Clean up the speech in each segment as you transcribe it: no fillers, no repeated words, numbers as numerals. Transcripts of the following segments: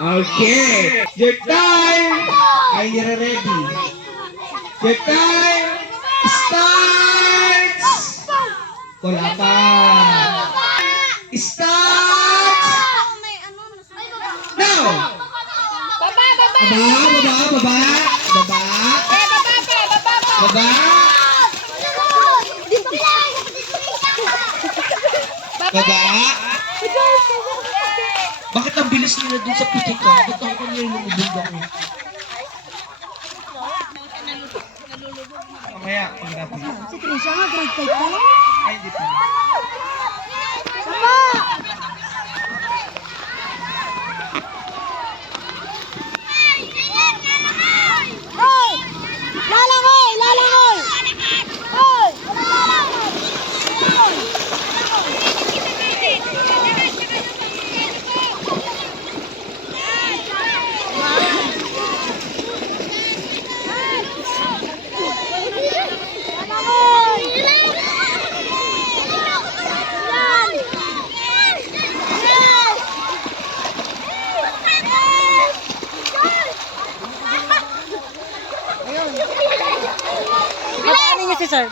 Okay. Your time. Are you ready? Your time starts. Wala pa. Starts. Now. Baba. Bakit ang bilis nila dun sa pitik ko? Ba't ako nila lumubog ako? Mamaya, pagdating. Si Trisha nga, grade 5 pa lang. Ay, di pa. Hoy! Lalangoy! Lalangoy! Hoy! Ano niyo si sir?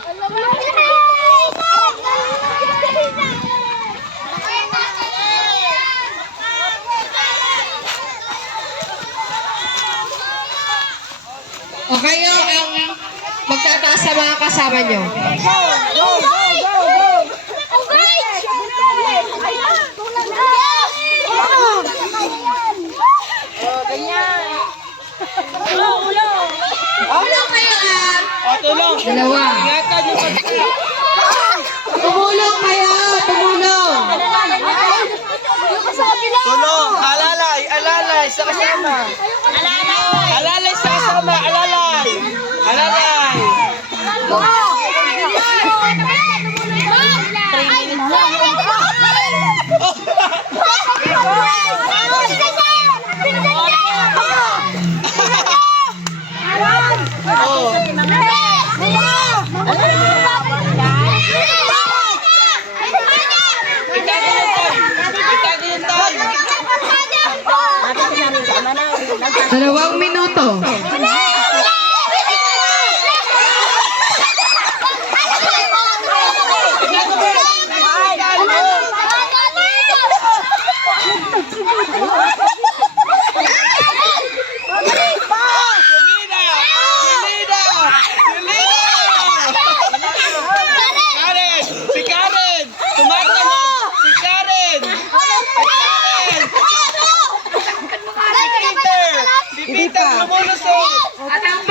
O kayo ang magtataas sa mga kasama nyo. Tulong kayo ah! Tulong! Dalawa. Ingatan yung Tumulong kayo! Tumulong! Tulong! Alalay sa kasama! Alalay sa kasama! Alalay! Dalawang minuto. Si Karen! Tumatawag! Si Karen! Si Peter! Lumulusot! At ang